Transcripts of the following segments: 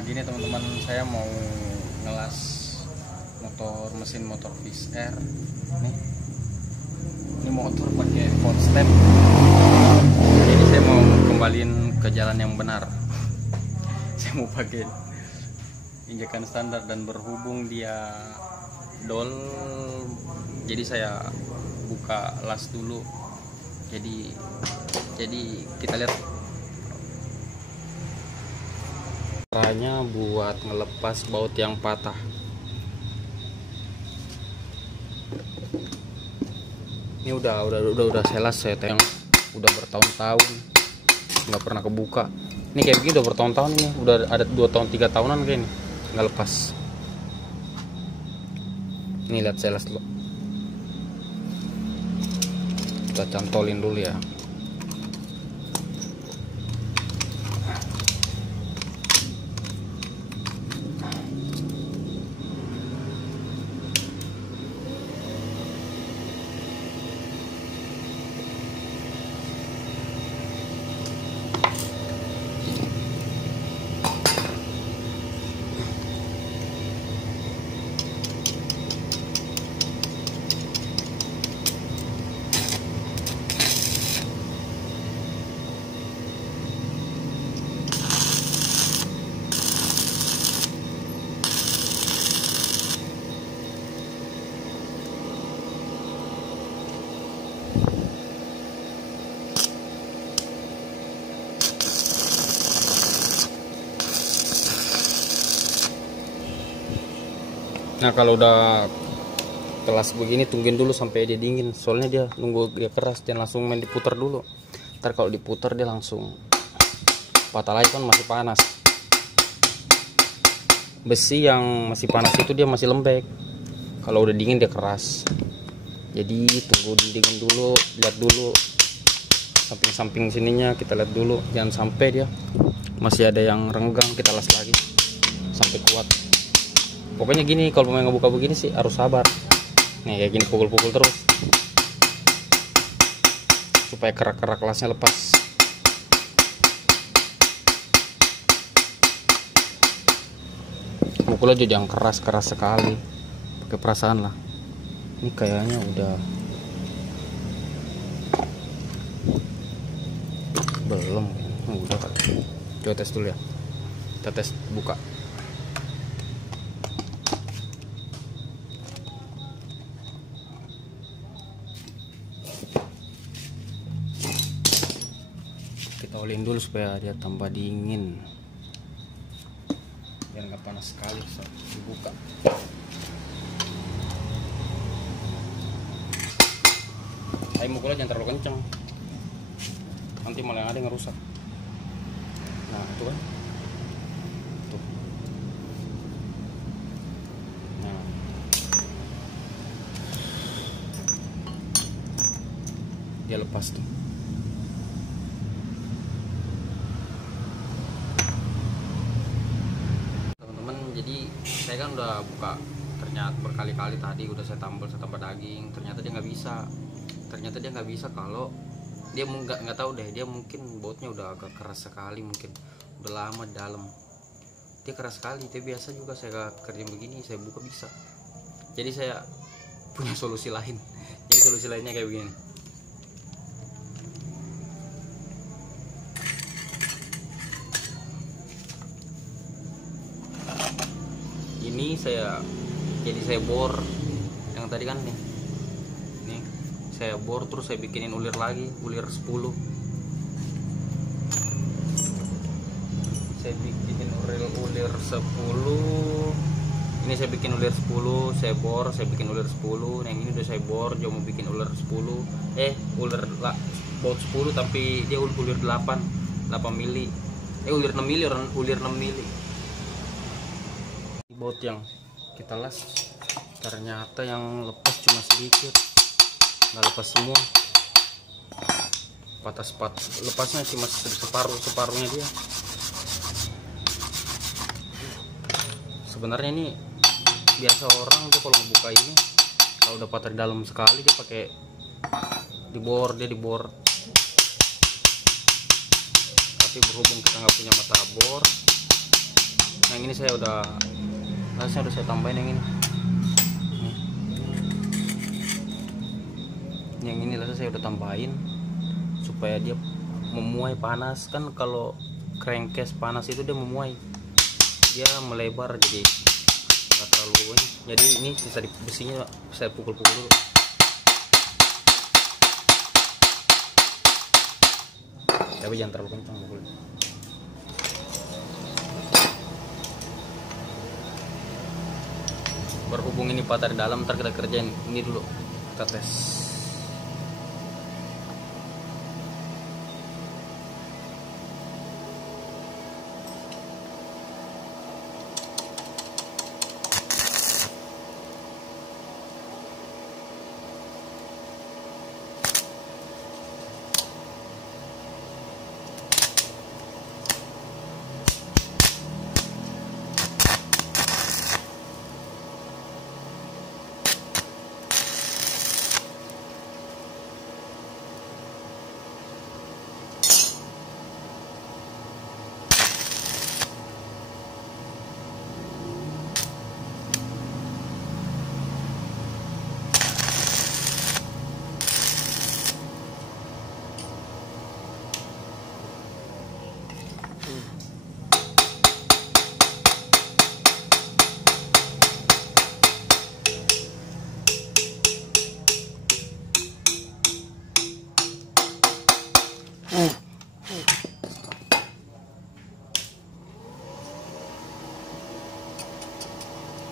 Gini teman-teman, saya mau ngelas mesin motor Fish Air. Ini motor pakai phone step. Jadi saya mau kembaliin ke jalan yang benar. Saya mau pakai injekan standar dan berhubung dia dol, jadi saya buka las dulu. Jadi kita lihat caranya buat ngelepas baut yang patah. Ini udah saya las, saya tayang udah bertahun-tahun nggak pernah kebuka. Ini kayak begini udah bertahun-tahun, ini udah ada 2 tahun 3 tahunan kayak ini nggak lepas. Ini lihat, saya las dulu, kita cantolin dulu ya. Nah, kalau udah kelas begini tungguin dulu sampai dia dingin, soalnya dia nunggu dia keras, jangan langsung main diputar dulu. Ntar kalau diputar dia langsung patah lagi, kan masih panas. Besi yang masih panas itu dia masih lembek, kalau udah dingin dia keras. Jadi tunggu dingin dulu, lihat dulu samping-samping sininya, kita lihat dulu, jangan sampai dia masih ada yang renggang, kita las lagi sampai kuat. Pokoknya gini, kalau pemain ngebuka begini sih harus sabar. Nih kayak gini, pukul-pukul terus supaya kerak-kerak lasnya lepas. Pukul aja jangan keras-keras sekali, pakai perasaan lah. Ini kayaknya udah belum, udah kali. Coba tes dulu ya, kita tes buka. Kita olin dulu supaya dia tambah dingin, biar nggak panas sekali saat dibuka. Saya mukulnya jangan terlalu kencang, nanti malah yang ada yang ngerusak. Nah itu kan tuh. Nah dia lepas tuh. Jadi saya kan udah buka, ternyata berkali-kali tadi udah saya tambah daging, ternyata dia nggak bisa kalau dia nggak tahu deh, dia mungkin bautnya udah agak keras sekali, mungkin udah lama di dalam, dia keras sekali. Tapi biasa juga saya kerja begini, saya buka bisa. Jadi saya punya solusi lain. Jadi solusi lainnya kayak begini. Ini saya bor yang tadi kan nih saya bor, terus saya bikinin ulir lagi, ulir 10. Saya bikinin ulir 10. Ini saya bikin ulir 10, saya bor, saya bikin ulir 10. Yang ini udah saya bor, juga mau bikin ulir 10. Ulir baut 10 tapi dia ulir 8 mili. Ulir 6 mili, ulir 6 mili. Baut yang kita las ternyata yang lepas cuma sedikit, nggak lepas semua, patah lepasnya cuma separuhnya dia. Sebenarnya ini biasa orang tuh kalau ngebuka ini, kalau udah patah di dalam sekali dia pakai dibor, tapi berhubung kita nggak punya mata bor, Yang ini saya udah saya tambahin yang ini. Nih. Yang ini saya udah tambahin supaya dia memuai panas. Kan kalau crankcase panas itu dia memuai, dia melebar, jadi nggak terlalu ini. Jadi ini bisa besinya saya pukul-pukul dulu. Tapi jangan terlalu kencang pukulnya. Berhubung ini patah di dalam, ntar kita kerjain ini dulu, kita tes.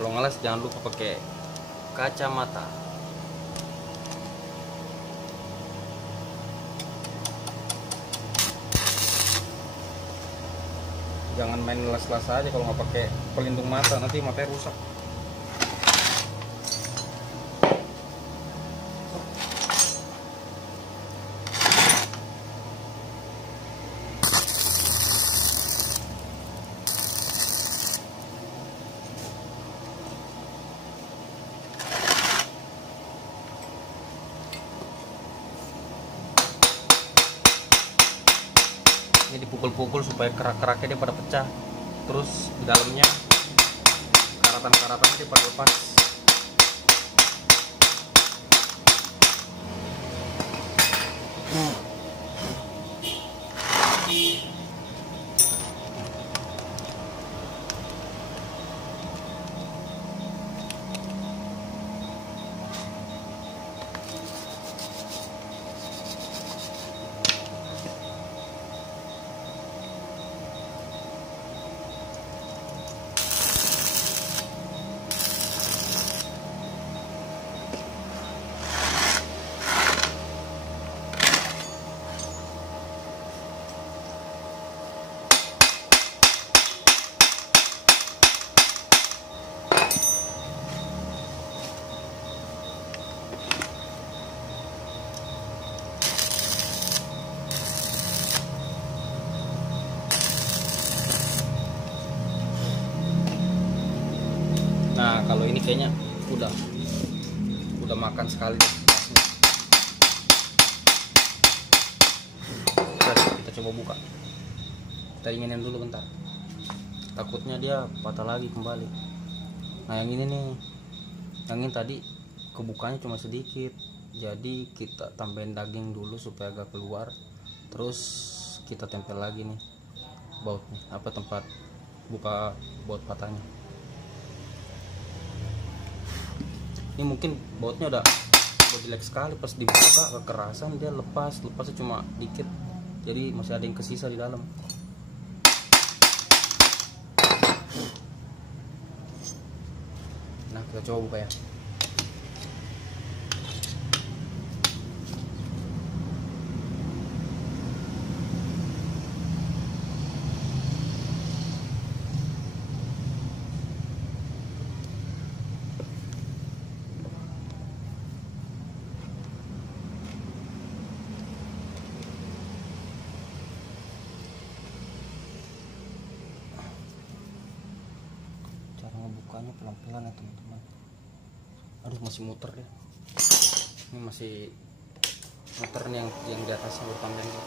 Kalau ngeles jangan lupa pakai kacamata. Jangan main ngeles-ngeles aja kalau nggak pakai pelindung mata, nanti matanya rusak. Ini dipukul-pukul supaya kerak-keraknya dia pada pecah, terus di dalamnya karatan-karatannya dia pada lepas. Nah, kalau ini kayaknya udah makan sekali. Kita coba buka. Kita inginin dulu bentar. Takutnya dia patah lagi kembali. Nah, yang ini nih, yang ini tadi kebukanya cuma sedikit. Jadi kita tambahin daging dulu supaya agak keluar. Terus kita tempel lagi nih bautnya, apa tempat buka baut patahnya. Ini mungkin bautnya udah jelek sekali, pas dibuka kekerasan dia lepasnya cuma dikit, jadi masih ada yang kesisa di dalam. Nah, kita coba buka ya. Bukanya pelan-pelan ya teman-teman. Aduh, masih muter ya. Ini masih muter nih yang di atasnya bertambah nih.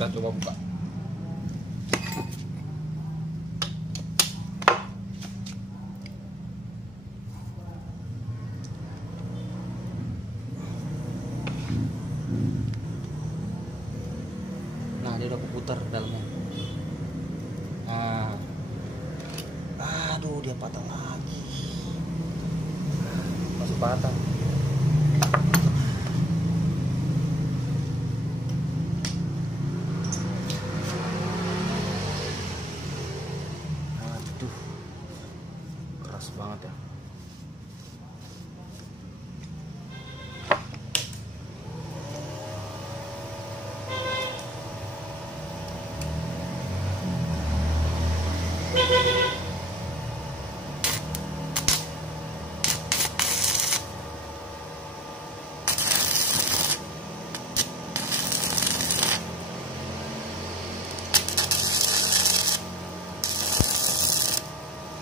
kita coba buka. Nah, dia udah putar dalamnya. Nah, aduh, dia patah lagi. Masih patah. Aduh, keras banget ya.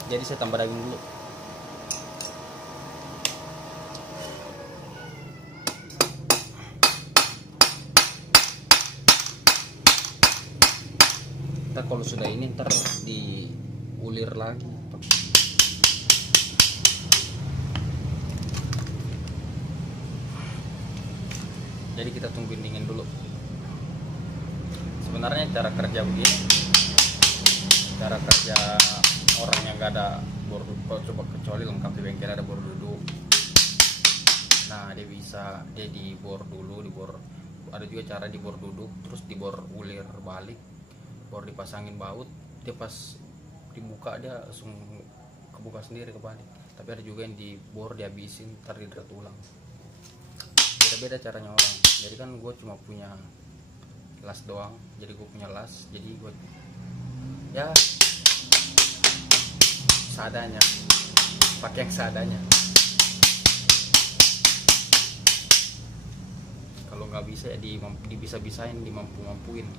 Jadi saya tambah daging dulu. Ntar kalau sudah ini ntar diulir lagi. Jadi kita tungguin dingin dulu. Sebenarnya cara kerja begini, cara kerja orang yang nggak ada bor, coba kecuali lengkap di bengkel ada bor duduk. Nah, dia dibor dulu, ada juga cara dibor duduk terus dibor ulir balik, bor dipasangin baut, dia pas dibuka dia langsung kebuka sendiri kebalik. Tapi ada juga yang dibor dihabisin ntar dideret ulang. Beda-beda caranya orang. Jadi kan gue cuma punya las doang, jadi gue punya las, jadi gue ya seadanya, pakai yang seadanya. Kalau nggak bisa ya dibisa-bisain, dimampu-mampuin.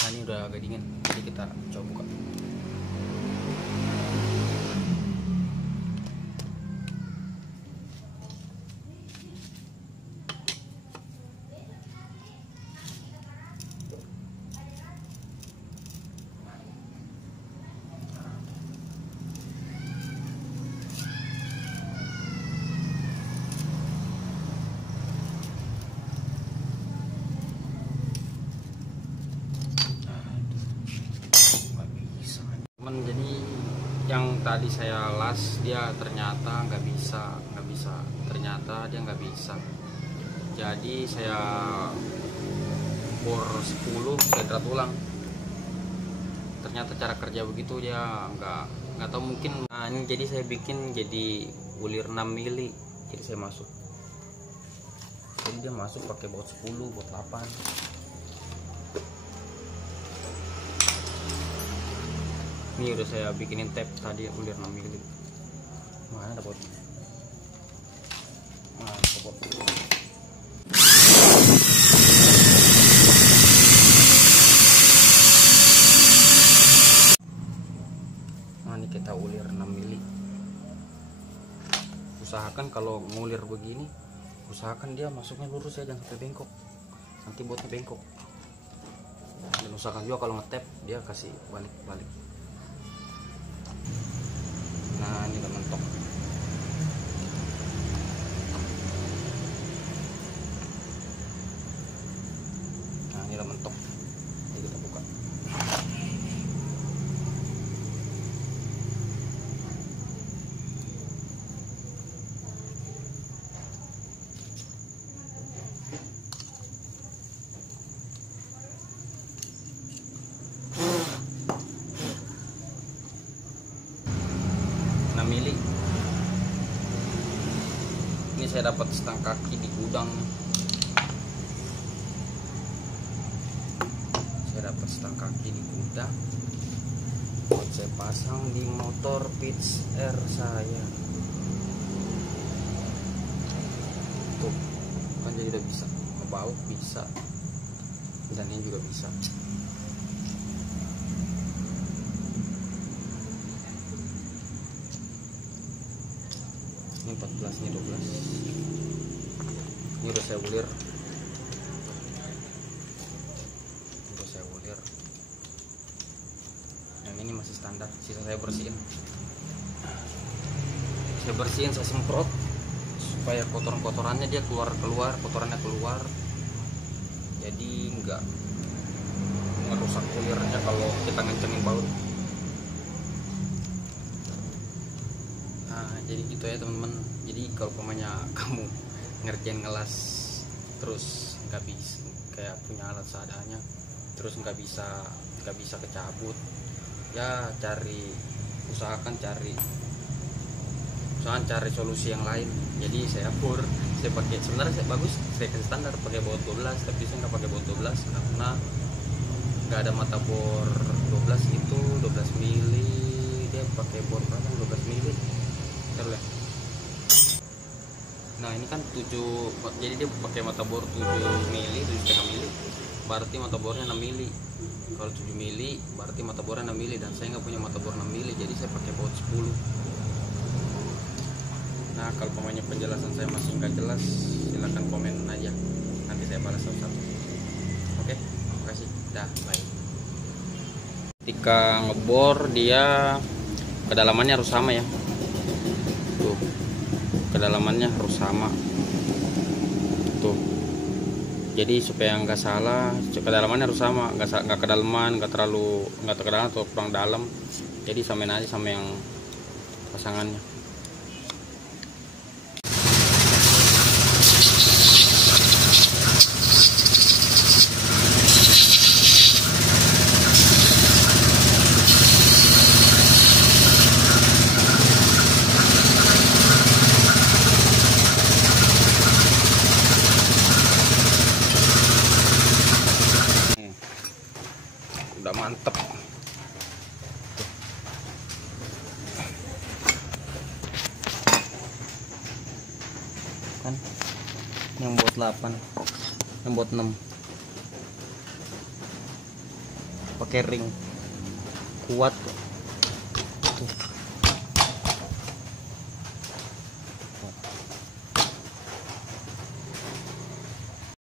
Nah, ini udah agak dingin, jadi kita coba buka. Jadi yang tadi saya las dia ternyata nggak bisa, ternyata dia nggak bisa. Jadi saya bor 10 saya deret ulang. Ternyata cara kerja begitu dia nggak tahu mungkin. Nah, ini jadi saya bikin jadi ulir 6 mili. Jadi saya masuk. Jadi dia masuk pakai baut 10, baut 8. Ini udah saya bikinin tab tadi ulir 6 mili. Mana ada bot? Nah, bot. Nah, ini kita ulir 6 mili. Usahakan kalau ngulir begini, usahakan dia masuknya lurus ya, jangan sampai bengkok. Nanti botnya bengkok. Dan usahakan juga kalau ngetap dia kasih balik-balik. Nah, ini udah mentok. Nah, ini udah mentok. Ini kita buka. Mili. Ini saya dapat setengah kaki di gudang. Saya dapat setengah kaki di gudang. Buat saya pasang di motor Pitch R saya. Tuh, kan jadi udah bisa ngebaut, bisa. Dan ini juga bisa. ini 14, ini 12. Ini udah saya ulir. Yang ini masih standar, sisa saya bersihin. Saya semprot supaya kotorannya dia keluar, kotorannya keluar. Jadi nggak ngerusak kulirnya kalau kita ngencengin baut. Nah, jadi gitu ya teman-teman. Jadi kalau pemanya kamu ngerjain ngelas terus nggak bisa, kayak punya alat seadanya, terus nggak bisa kecabut, ya usahakan cari solusi yang lain. Jadi saya pakai, sebenarnya saya kasih standar pakai baut 12, tapi saya nggak pakai baut 12 karena nggak ada mata bor 12 itu 12 mili. Dia pakai bor berapa? 12 mili. Terus nah ini kan 7, jadi dia pakai mata bor 7 mili, 7,5 mili, berarti mata bornya 6 mili. Kalau 7 mili berarti mata bornya 6 mili, dan saya nggak punya mata bor 6 mili, jadi saya pakai baut 10. Nah, kalau pemainnya penjelasan saya masih nggak jelas, silahkan komen aja, nanti saya balas satu-satu. Oke, makasih, dah, bye. Ketika ngebor dia kedalamannya harus sama ya, tuh kedalamannya harus sama tuh. Jadi supaya nggak salah, kedalamannya harus sama, nggak kedalaman, nggak terdalam atau kurang dalam. Jadi samain aja sama yang pasangannya. Udah mantep kan, yang buat 8, yang buat 6 pakai ring kuat tuh.